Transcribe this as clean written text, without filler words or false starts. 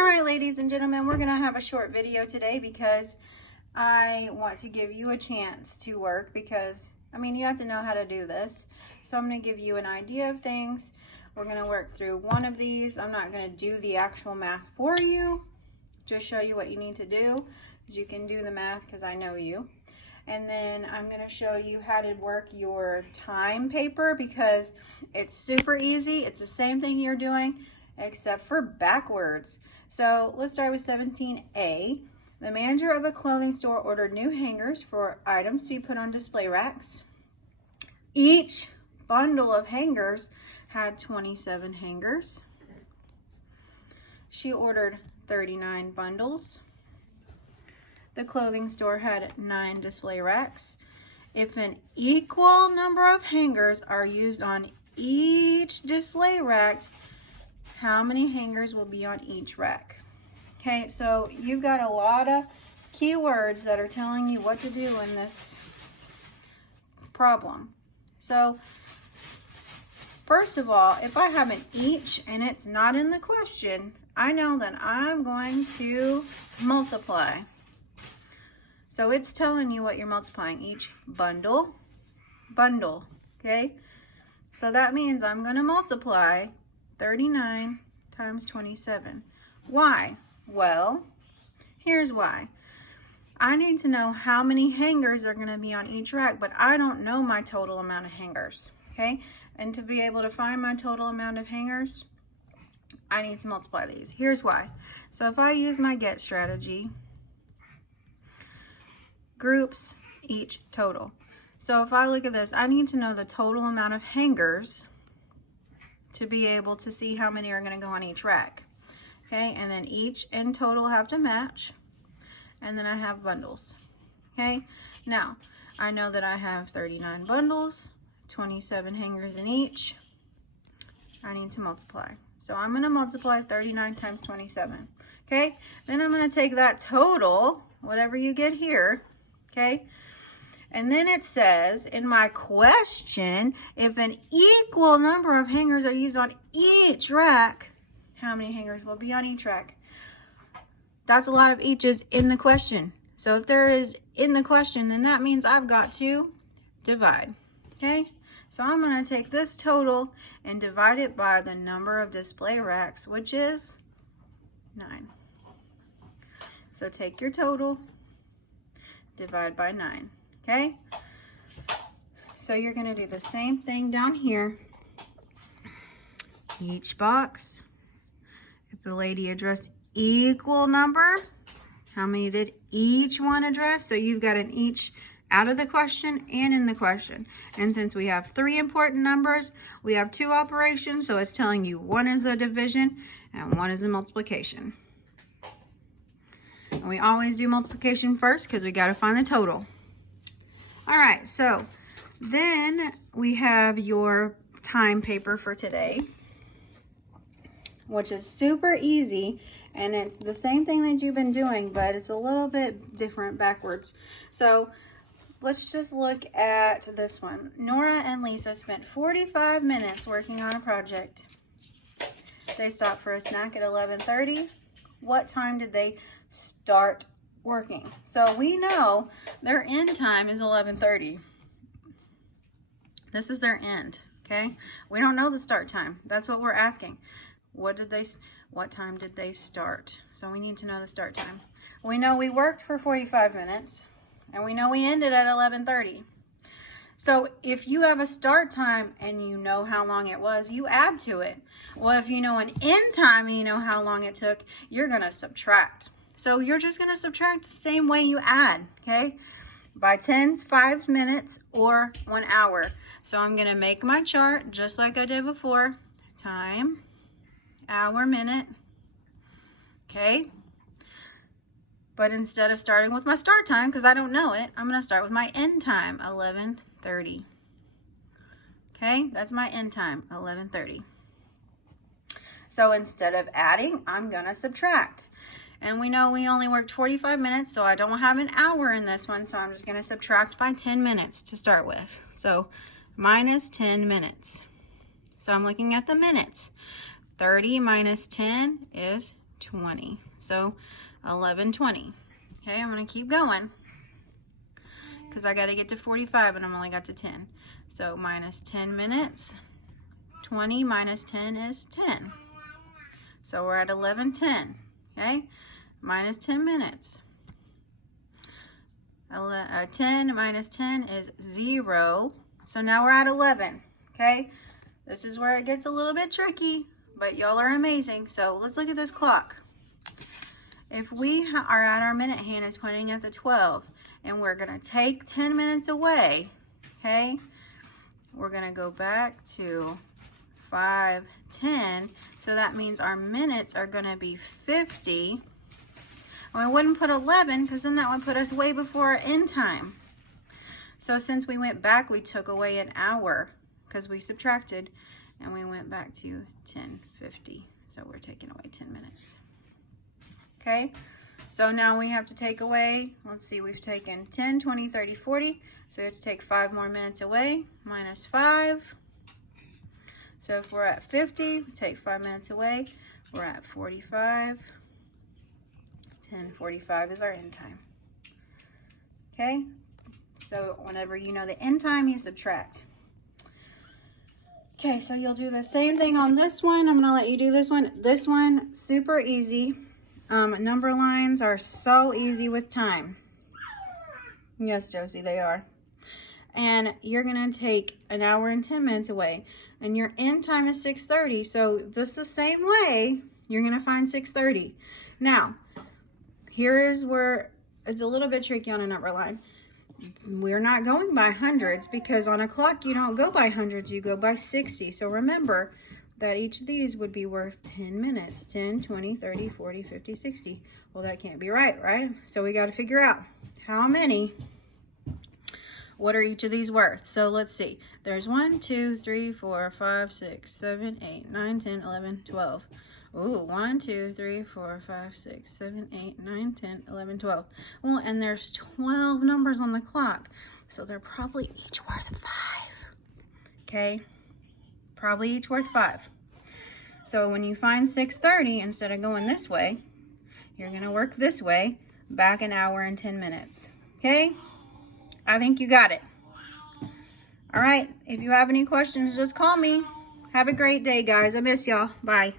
All right, ladies and gentlemen, we're gonna have a short video today because I want to give you a chance to work because, I mean, you have to know how to do this. So I'm gonna give you an idea of things. We're gonna work through one of these. I'm not gonna do the actual math for you, just show you what you need to do, because you can do the math because I know you. And then I'm gonna show you how to work your time paper because it's super easy. It's the same thing you're doing except for backwards. So let's start with 17A. The manager of a clothing store ordered new hangers for items to be put on display racks. Each bundle of hangers had 27 hangers. She ordered 39 bundles. The clothing store had 9 display racks. If an equal number of hangers are used on each display rack, how many hangers will be on each rack? Okay, so you've got a lot of keywords that are telling you what to do in this problem. So first of all, if I have an each and it's not in the question, I know that I'm going to multiply. So it's telling you what you're multiplying, each bundle, okay? So that means I'm going to multiply 39 times 27. Why? Well, here's why. I need to know how many hangers are going to be on each rack, but I don't know my total amount of hangers, okay? And to be able to find my total amount of hangers, I need to multiply these. Here's why. So if I use my get strategy, groups each total. So if I look at this, I need to know the total amount of hangers to be able to see how many are going to go on each rack. Okay, and then each and total have to match. And then I have bundles. Okay, now I know that I have 39 bundles, 27 hangers in each. I need to multiply. So I'm going to multiply 39 times 27. Okay, then I'm going to take that total, whatever you get here, okay, and then it says in my question, if an equal number of hangers are used on each rack, how many hangers will be on each rack? That's a lot of eaches in the question. So if there is in the question, then that means I've got to divide. Okay, so I'm going to take this total and divide it by the number of display racks, which is 9. So take your total, divide by 9. Okay, so you're going to do the same thing down here. Each box, if the lady addressed equal number, how many did each one address? So you've got an each out of the question and in the question. And since we have 3 important numbers, we have 2 operations, so it's telling you one is a division and one is a multiplication. And we always do multiplication first because we got to find the total. All right, so then we have your time paper for today, which is super easy, and it's the same thing that you've been doing, but it's a little bit different backwards. So let's just look at this one. Nora and Lisa spent 45 minutes working on a project. They stopped for a snack at 11:30. What time did they start working? So we know their end time is 11:30. This is their end, okay? We don't know the start time. That's what we're asking. What time did they start? So we need to know the start time. We know we worked for 45 minutes and we know we ended at 11:30. So if you have a start time and you know how long it was, you add to it. Well, if you know an end time and you know how long it took, you're going to subtract. So you're just going to subtract the same way you add, okay? By tens, 5 minutes, or 1 hour. So I'm going to make my chart just like I did before. Time, hour, minute, okay? But instead of starting with my start time, because I don't know it, I'm going to start with my end time, 11:30. Okay, that's my end time, 11:30. So instead of adding, I'm going to subtract. And we know we only worked 45 minutes, so I don't have an hour in this one, so I'm just going to subtract by 10 minutes to start with. So minus 10 minutes. So I'm looking at the minutes. 30 minus 10 is 20. So 11:20. Okay, I'm going to keep going because I got to get to 45 and I'm only got to 10. So minus 10 minutes. 20 minus 10 is 10. So we're at 11:10. Okay, minus 10 minutes. 10 minus 10 is 0. So now we're at 11. Okay, this is where it gets a little bit tricky, but y'all are amazing. So let's look at this clock. If we are at our minute hand is pointing at the 12, and we're going to take 10 minutes away, okay, we're going to go back to 5:10. So that means our minutes are going to be 50. And we wouldn't put 11 because then that would put us way before our end time. So since we went back, we took away an hour because we subtracted, and we went back to 10:50. So we're taking away 10 minutes. Okay, so now we have to take away, let's see, we've taken 10, 20, 30, 40. So we have to take 5 more minutes away, minus 5. So if we're at 50, we take 5 minutes away, we're at 45. 10:45 is our end time. Okay, so whenever you know the end time, you subtract. Okay, so you'll do the same thing on this one. I'm gonna let you do this one. This one, super easy. Number lines are so easy with time. Yes, Josie, they are. And you're gonna take an hour and 10 minutes away, and your end time is 6:30. So just the same way, you're gonna find 6:30. Now, here is where it's a little bit tricky on a number line. We're not going by hundreds because on a clock you don't go by hundreds, you go by 60. So remember that each of these would be worth 10 minutes. 10, 20, 30, 40, 50, 60. Well, that can't be right, right? So we got to figure out how many, what are each of these worth? So let's see. There's 1, 2, 3, 4, 5, 6, 7, 8, 9, 10, 11, 12. Ooh, 1, 2, 3, 4, 5, 6, 7, 8, 9, 10, 11, 12. Well, and there's 12 numbers on the clock. So they're probably each worth 5. Okay? Probably each worth 5. So when you find 6:30, instead of going this way, you're going to work this way, back an hour and 10 minutes. Okay? I think you got it. All right. If you have any questions, just call me. Have a great day, guys. I miss y'all. Bye.